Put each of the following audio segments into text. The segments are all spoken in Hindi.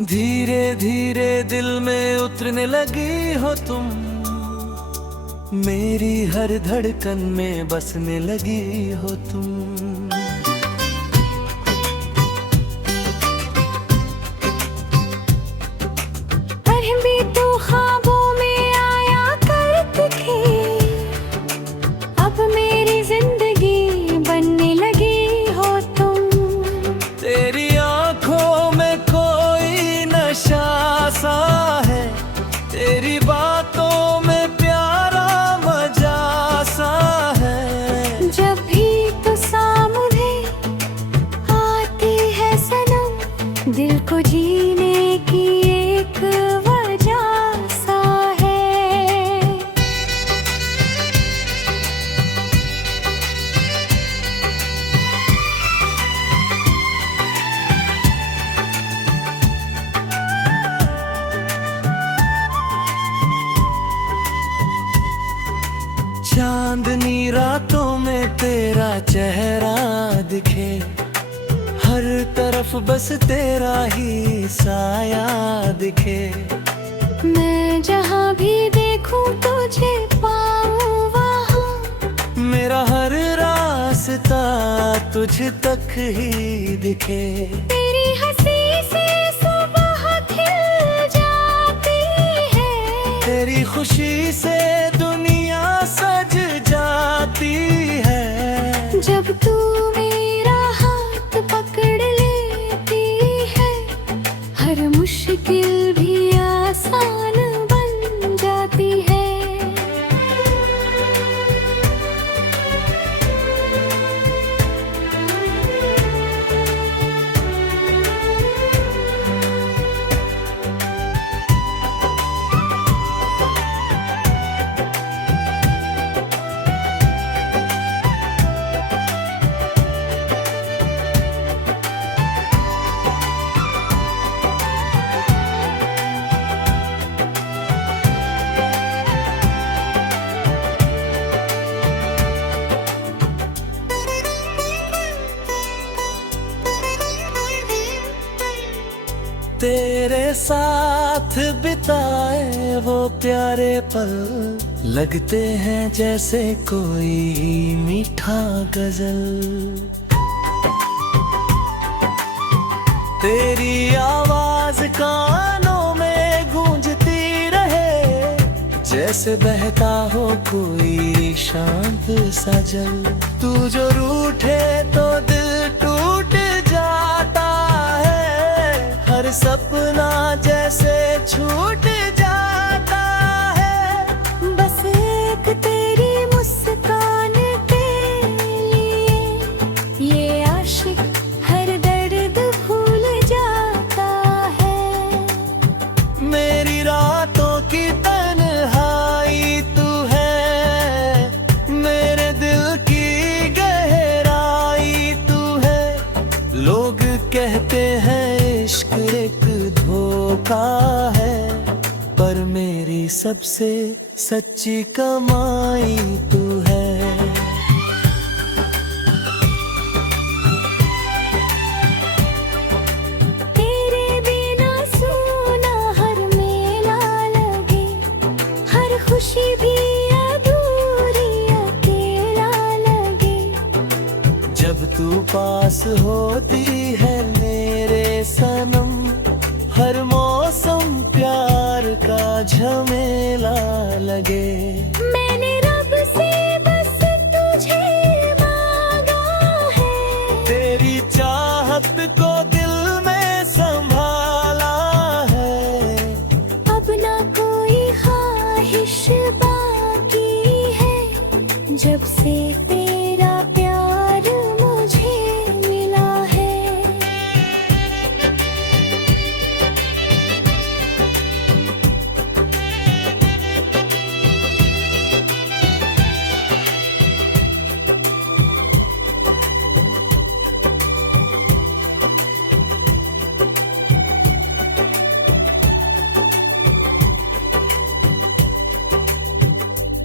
धीरे धीरे दिल में उतरने लगी हो तुम, मेरी हर धड़कन में बसने लगी हो तुम। भी तो ख्वाबों में आया करती थी, अब मेरी जिंदगी बनने लगी हो तुम। तेरी आंखों में कोई नशा सा है, तेरी बातों में प्यारा मजा सा है। जब भी तो सामने आती है सनम, दिल को जीने की एक वजह सा है। चांदनी रातों में तेरा चेहरा दिखे, हर तरफ बस तेरा ही साया दिखे। मैं जहाँ भी देखूं तुझे पाऊं वहाँ, मेरा हर रास्ता तुझ तक ही दिखे। तेरी हंसी से सुबह खिल जाती है, तेरी खुशी से दुनिया सज जाती है। जब तू मेरा हाथ पकड़ लेती है, हर मुश्किल भी आसान बन जाती है। तेरे साथ बिताए वो प्यारे पल, लगते हैं जैसे कोई मीठा गजल। तेरी आवाज कानों में गूंजती रहे, जैसे बहता हो कोई शांत सा जल। तू जो रूठे तो दिल टूट जाता है, हर सपना जैसे छूट जाता है। बस एक तेरी मुस्कान के लिए ये आशिक हर दर्द भूल जाता है। मेरी रातों की तन्हाई तू है, मेरे दिल की गहराई तू है। लोग कहते हैं इश्क एक धोखा है, पर मेरी सबसे सच्ची कमाई तू है। तेरे बिना सूना हर मेला लगे, हर खुशी भी अधूरी अकेला लगे। जब तू पास होती है मेरे सनम, हर मौसम प्यार का झमेला लगे। मैंने रब से बस तुझे मांगा है, तेरी चाहत को दिल में संभाला है। अब ना कोई ख्वाहिश बाकी है, जब से तेरा प्यार मुझे मिला है।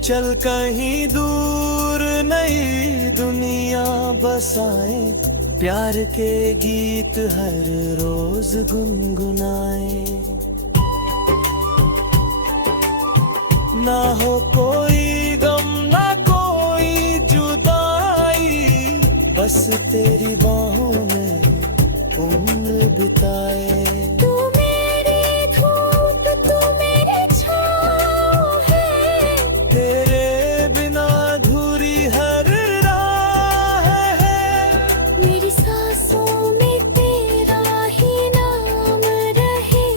चल कहीं दूर नई दुनिया बसाए, प्यार के गीत हर रोज गुनगुनाए। ना हो कोई गम ना कोई जुदाई, बस तेरी बाहों में उम्र बिताए। तू मेरी धूप तू मेरी छाँव है, तेरे बिना अधूरी हर राह है। मेरी सांसों में तेरा ही नाम रहे,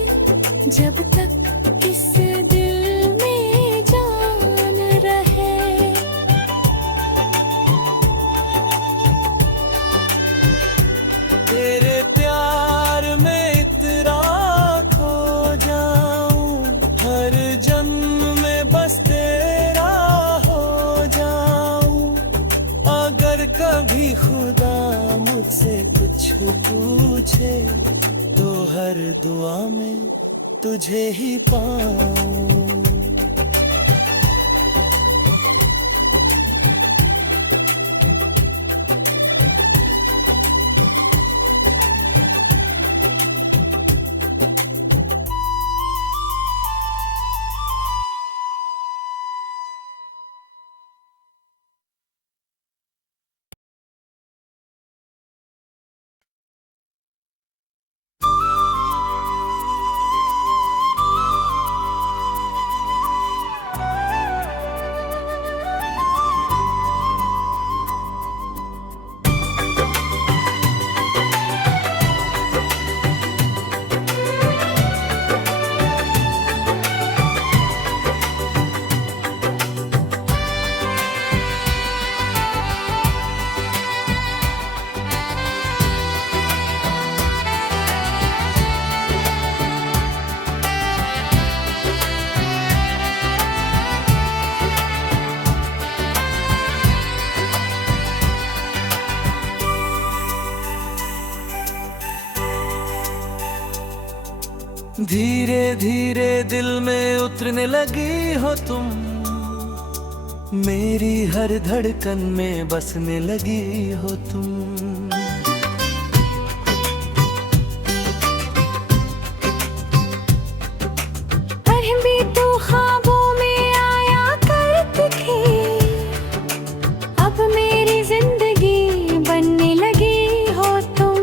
जब तक इस दिल में जान रहे। तेरे प्यार में इतना खो जाऊं, हर जन्म में बस तेरा हो जाऊं। अगर कभी खुदा मुझसे कुछ पूछे, तो हर दुआ में तुझे ही पाऊं। धीरे धीरे दिल में उतरने लगी हो तुम, मेरी हर धड़कन में बसने लगी हो तुम। पर भी तू ख्वाबों में आया करती थी, अब मेरी जिंदगी बनने लगी हो तुम।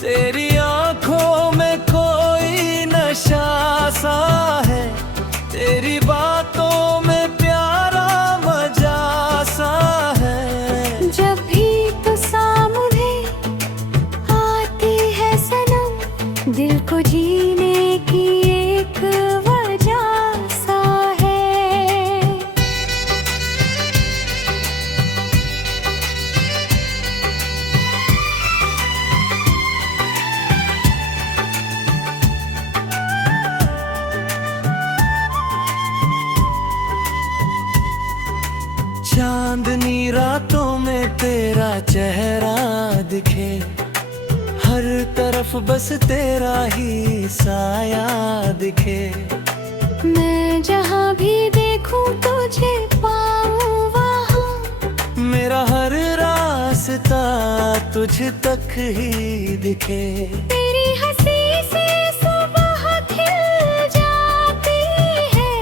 तेरी आंखों में कोई नशा सा है, तेरी बातों में प्यारा मजा सा है। जब भी तू सामने आती है सनम, दिल को जीने की एक वजह सा है। चांदनी रातों में तेरा चेहरा दिखे, हर तरफ बस तेरा ही साया दिखे। मैं जहाँ भी देखूं तुझे पाऊं वहाँ, मेरा हर रास्ता तुझ तक ही दिखे। तेरी हंसी से सुबह खिल जाती है,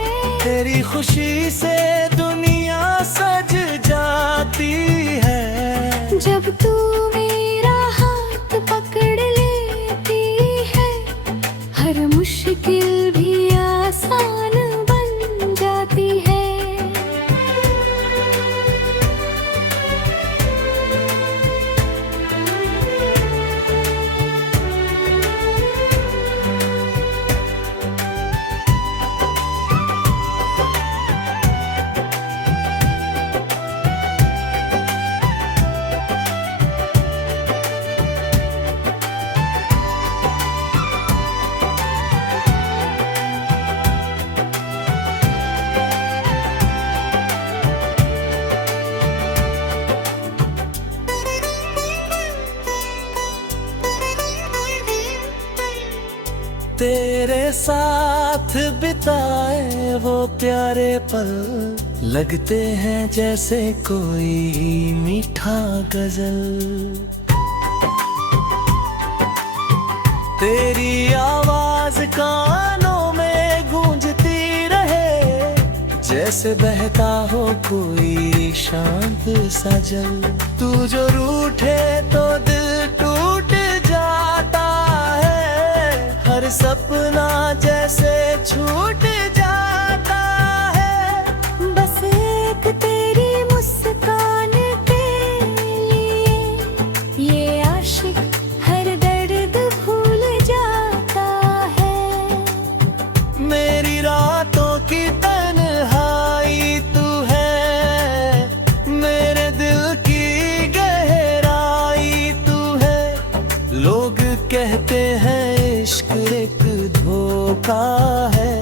तेरी खुशी से दुनिया सज जाती है। जब तू मेरा हाथ पकड़ लेती है, हर मुश्किल भी आसान बन जाती है। तेरे साथ बिताए वो प्यारे पल लगते हैं जैसे कोई मीठा गजल। तेरी आवाज कानों में गूंजती रहे, जैसे बहता हो कोई शांत सा जल। तू जो रूठे तो दिल टूट जाता है, हर सपना जैसे छूट जाता है। बस एक तेरी मुस्कान के लिए ये आशिक हर दर्द भूल जाता है। मेरी रातों की तन्हाई तू है, मेरे दिल की गहराई तू है। लोग कहते हैं इश्क एक धोखा है,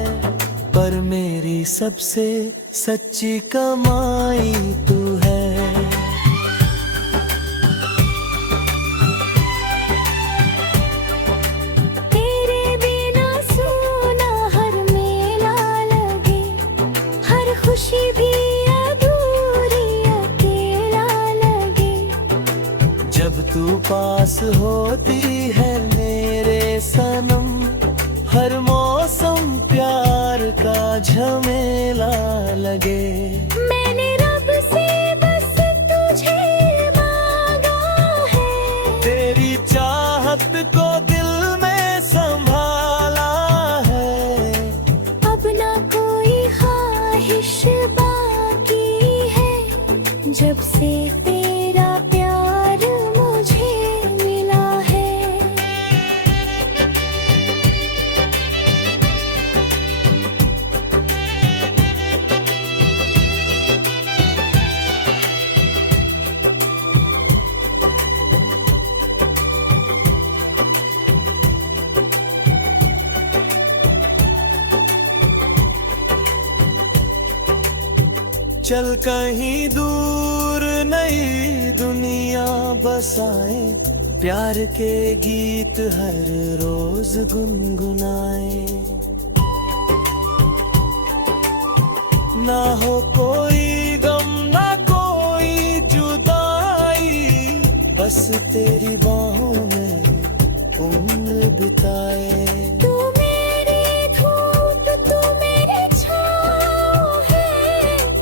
पर मेरी सबसे सच्ची कमाई तू है। तेरे बिना सूना हर मेला लगे, हर खुशी भी अधूरी अकेला लगे। जब तू पास होती है मेरे सनम, हर मौसम प्यार का झमेला लगे। मैंने रब से बस तुझे मांगा है, तेरी चाहत को दिल में संभाला है। अब ना कोई ख्वाहिश बाकी है, जब से तेरा प्यार मुझे मिला है। चल कहीं दूर नई दुनिया बसाए, प्यार के गीत हर रोज गुनगुनाए। ना हो कोई गम ना कोई जुदाई, बस तेरी बाहों में उम्र बिताए। तू मेरी धूप तू मेरी छाँव है,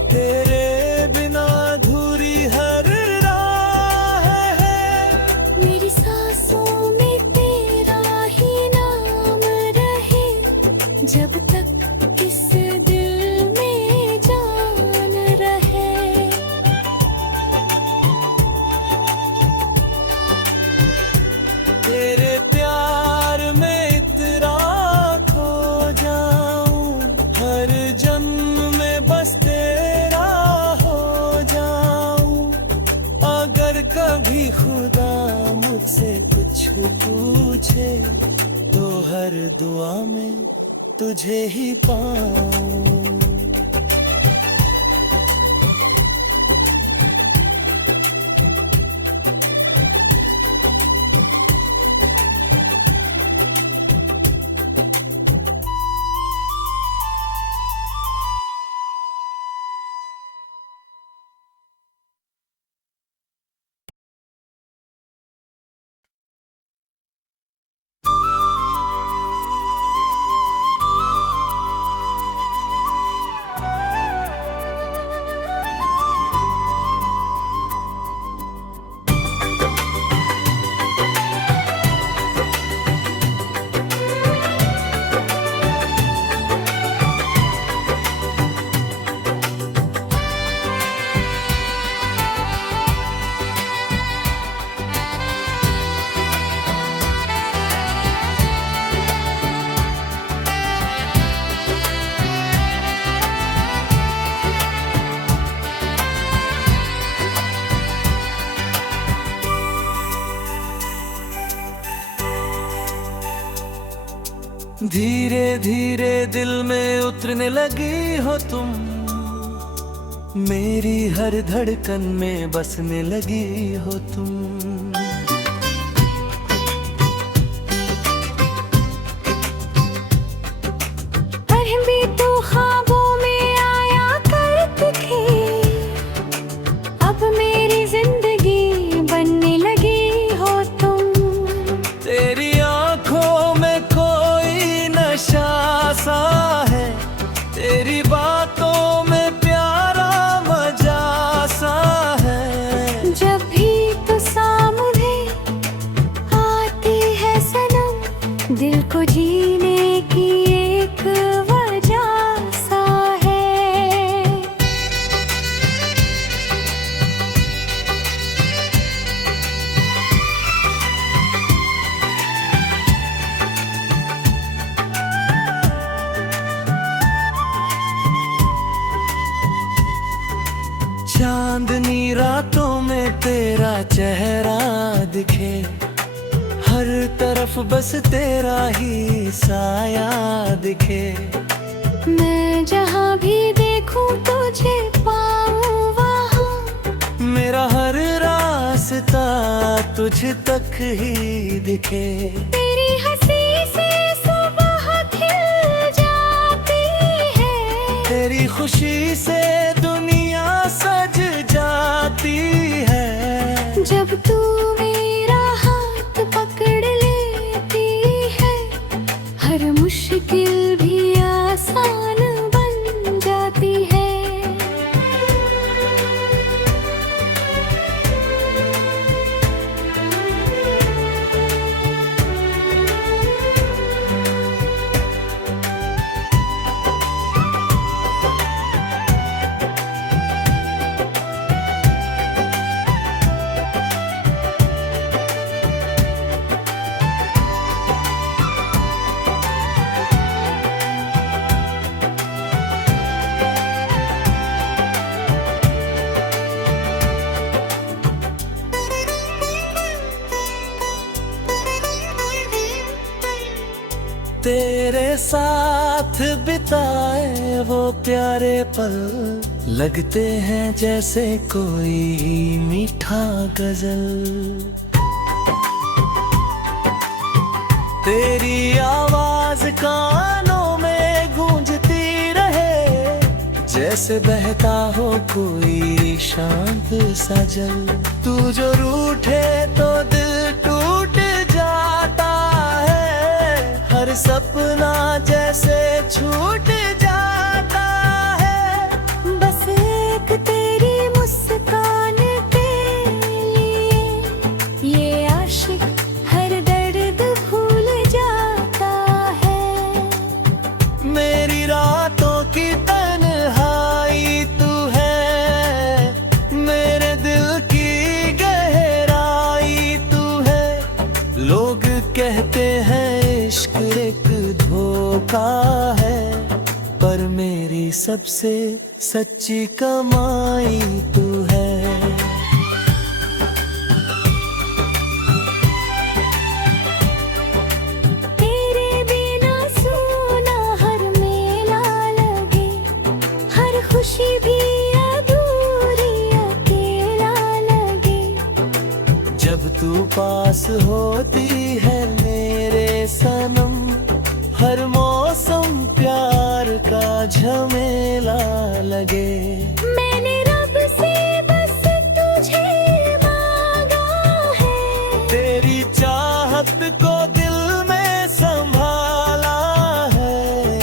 तेरे बिना अधूरी हर राह है। मेरी सांसों में तेरा ही नाम रहे, जब तक इस दिल में जान रहे। तेरे प्यार में इतना खो जाऊं, हर जन्म में बस तेरा हो जाऊं। अगर कभी खुदा मुझसे कुछ पूछे, तो हर दुआ में तुझे ही पाऊं। धीरे धीरे दिल में उतरने लगी हो तुम, मेरी हर धड़कन में बसने लगी हो तुम। भी तो ख्वाबों में आया करती थी, अब मेरी जिंदगी बनने लगी हो तुम। तेरी आंखों दिल को जीने की एक वजह सा है। चांदनी रातों में तेरा चेहरा दिखे, हर तरफ बस तेरा ही साया दिखे। मैं जहाँ भी देखूं तुझे पाऊं वहाँ, मेरा हर रास्ता तुझ तक ही दिखे। तेरी हंसी से सुबह खिल जाती है, तेरी खुशी से दुनिया सज जाती है। जब तू मेरा हाथ पकड़ लेती है, हर मुश्किल भी आसान बन जाती है। तेरे साथ बिताए वो प्यारे पल लगते हैं जैसे कोई मीठा गजल। तेरी आवाज कानों में गूंजती रहे, जैसे बहता हो कोई शांत सा जल। तू जो रूठे तो दिल टूट जाता है, हर सपना जैसे छूट जाता है। बस एक तेरी मुस्कान के लिए ये आशिक हर दर्द भूल जाता है। मेरी रातों की तन्हाई तू है, मेरे दिल की गहराई तू है। लोग कहते हैं इश्क एक धोखा है, पर मेरी सबसे सच्ची कमाई तू है। तेरे बिना सूना हर मेला लगे, हर खुशी भी अधूरी अकेला लगे। जब तू पास होती है मेरे सनम, हर मौसम प्यार का झमेला लगे। मैंने रब से बस तुझे मांगा है, तेरी चाहत को दिल में संभाला है।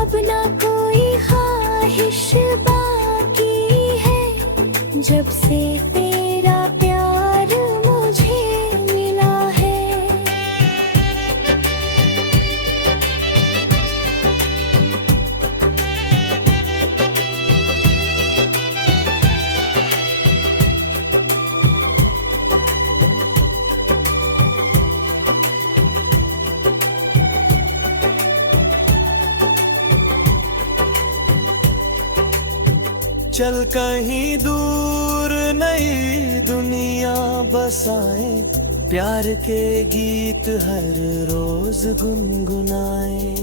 अब ना कोई ख्वाहिश बाकी है, जब से तेरा प्यार मुझे मिला है। चल कहीं दूर नई दुनिया बसाए, प्यार के गीत हर रोज गुनगुनाए।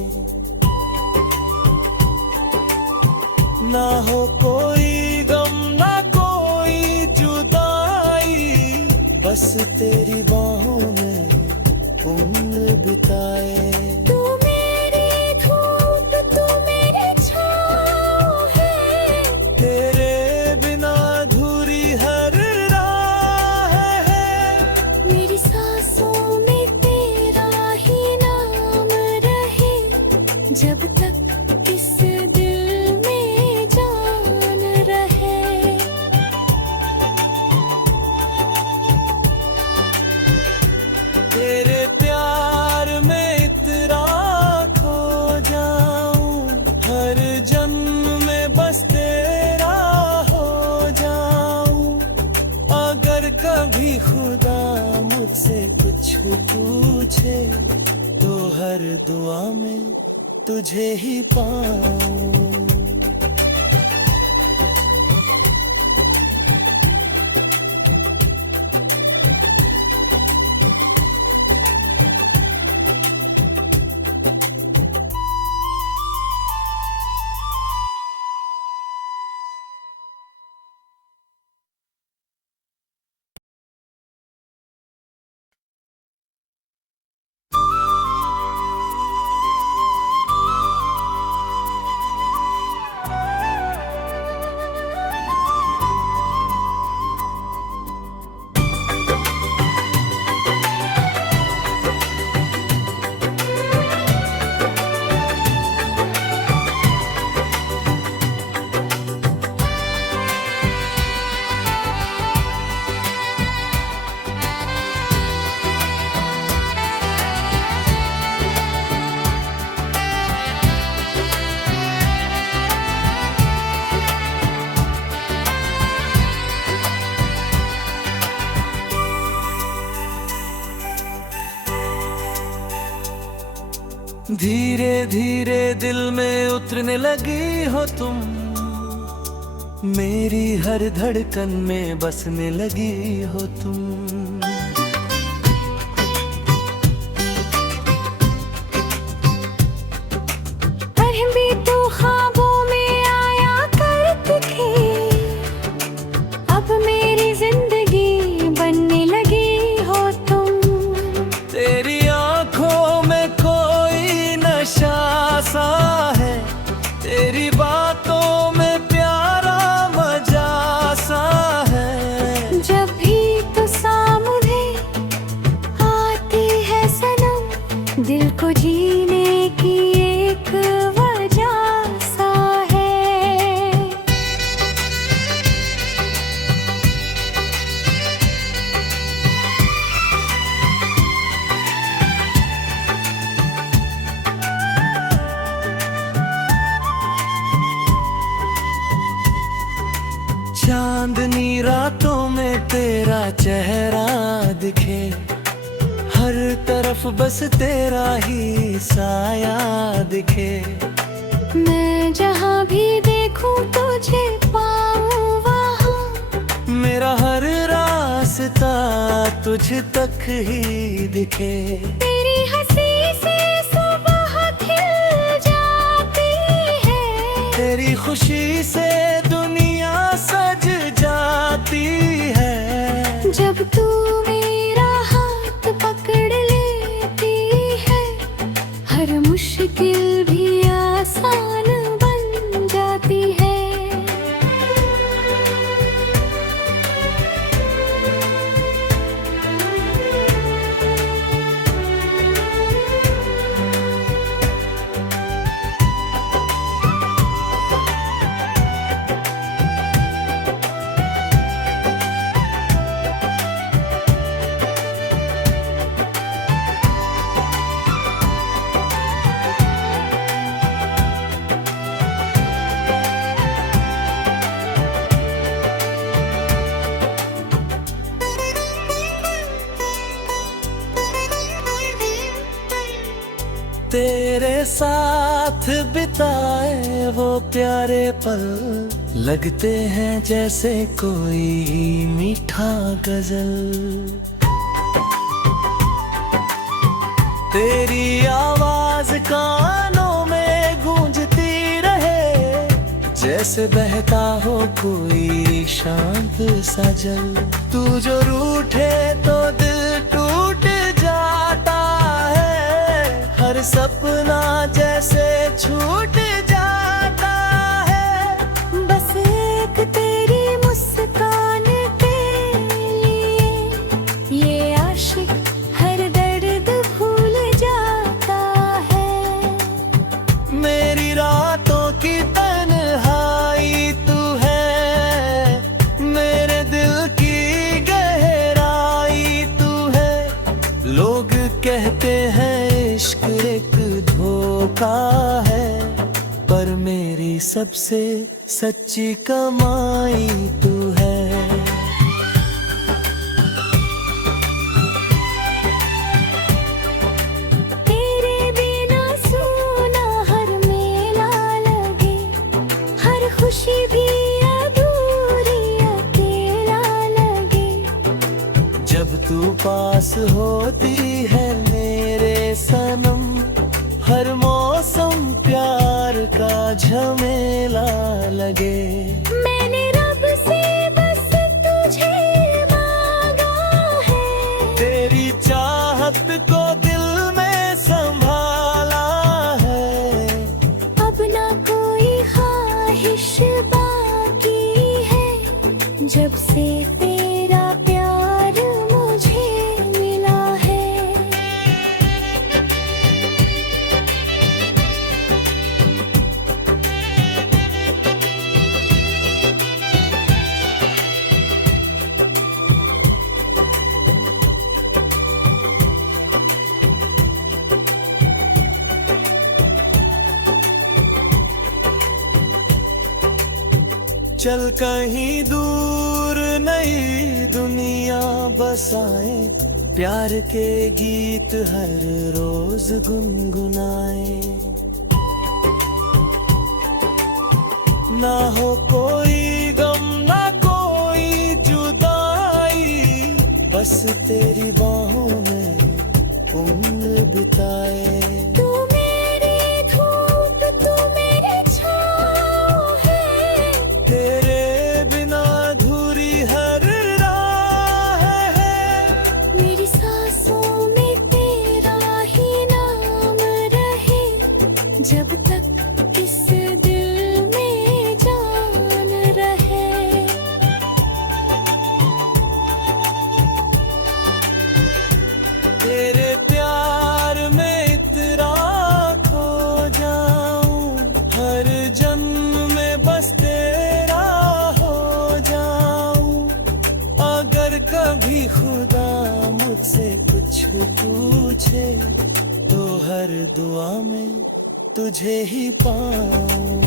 ना हो कोई गम ना कोई जुदाई, बस तेरी बाहों में उम्र बिताए। तू मेरी धूप तू मेरी छाँव है, तेरे बिना अधूरी हर राह है। मेरी सांसों में तेरा ही नाम रहे, जब तक इस दिल में जान रहे। तेरे प्यार में कुछ पूछे तो हर दुआ में तुझे ही पाऊं। धीरे धीरे दिल में उतरने लगी हो तुम, मेरी हर धड़कन में बसने लगी हो तुम। भी तो ख्वाबों में आया करती थी, अब मेरी जिंदगी बनने लगी हो तुम। तेरी आंखों में कोई नशा सा है, तेरी बातों में प्यारा मजा सा है। जब भी तो सामने आती है सनम, दिल को जीने की एक वजह सा है। चांदनी रातों में तेरा चेहरा दिखे, हर तरफ बस तेरा ही साया दिखे। मैं जहाँ भी देखूं तुझे पाऊं वहाँ, मेरा हर रास्ता तुझ तक ही दिखे। तेरी हंसी से सुबह खिल जाती है, तेरी खुशी से दुनिया सज जाती है। जब तू मेरा हाथ पकड़ लेती है, हर मुश्किल भी आसान बन जाती है। तेरे साथ बिताए वो प्यारे पल, लगते हैं जैसे कोई मीठा गजल। तेरी आवाज कानों में गूंजती रहे, जैसे बहता हो कोई शांत सा जल। तू जो रूठे तो दिल टूट जाता है, हर सपना जैसे छूट जाता है। बस एक तेरी मुस्कान के लिए ये आशिक हर दर्द भूल जाता है। मेरी रातों की तन्हाई तू है, मेरे दिल की गहराई तू है। लोग कहते हैं इश्क एक धोखा है, पर मेरी सबसे सच्ची कमाई तू है। है मेरे सनम, हर मौसम प्यार का झमेला लगे। मैंने रब से बस तुझे मांगा है, तेरी चाहत को दिल में संभाला है। अब ना कोई ख्वाहिश बाकी है, जब से तेरा प्यार मुझे मिला है। चल कहीं दूर नई दुनिया बसाए, प्यार के गीत हर रोज गुनगुनाए। ना हो कोई गम ना कोई जुदाई, बस तेरी बाहों में उम्र बिताए। तू मेरी धूप तू मेरी छाँव है, तेरे बिना अधूरी हर राह है। मेरी सांसों में तेरा ही नाम रहे, जब तक इस दिल में जान रहे। तेरे प्यार में इतना खो जाऊं, हर जन्म में बस तेरा हो जाऊं। अगर कभी खुदा मुझसे कुछ पूछे, तो हर दुआ में तुझे ही पाऊं।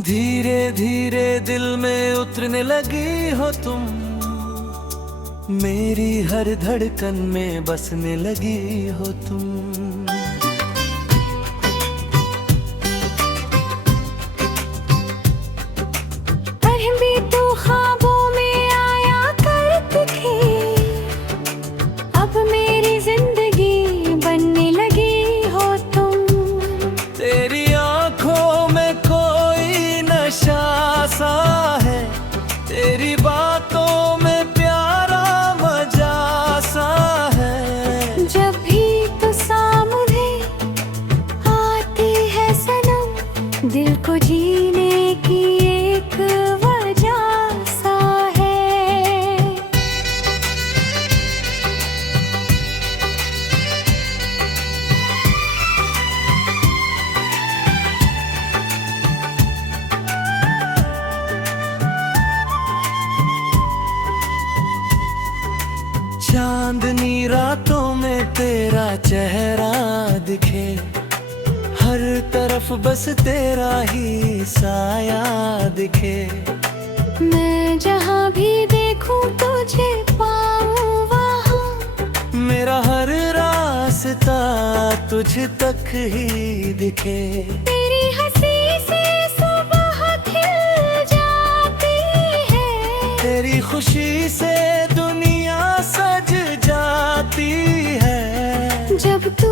धीरे धीरे दिल में उतरने लगी हो तुम, मेरी हर धड़कन में बसने लगी हो तुम। भी तो ख्वाबों में आया करती थी, अब मेरी जिंदगी बनने लगी हो तुम। तेरी आंखों में कोई नशा सा है, तेरी बातों में प्यारा मजा सा है। जब भी तो सामने आती है सनम, दिल को जीने की एक वजह सा है। चांदनी रातों में तेरा चेहरा दिखे, हर तरफ बस तेरा ही साया दिखे। मैं जहाँ भी देखूं तुझे पाऊं वहाँ, मेरा हर रास्ता तुझ तक ही दिखे। तेरी हंसी से सुबह खिल जाती है, तेरी खुशी से दुनिया सज जाती है। जब तू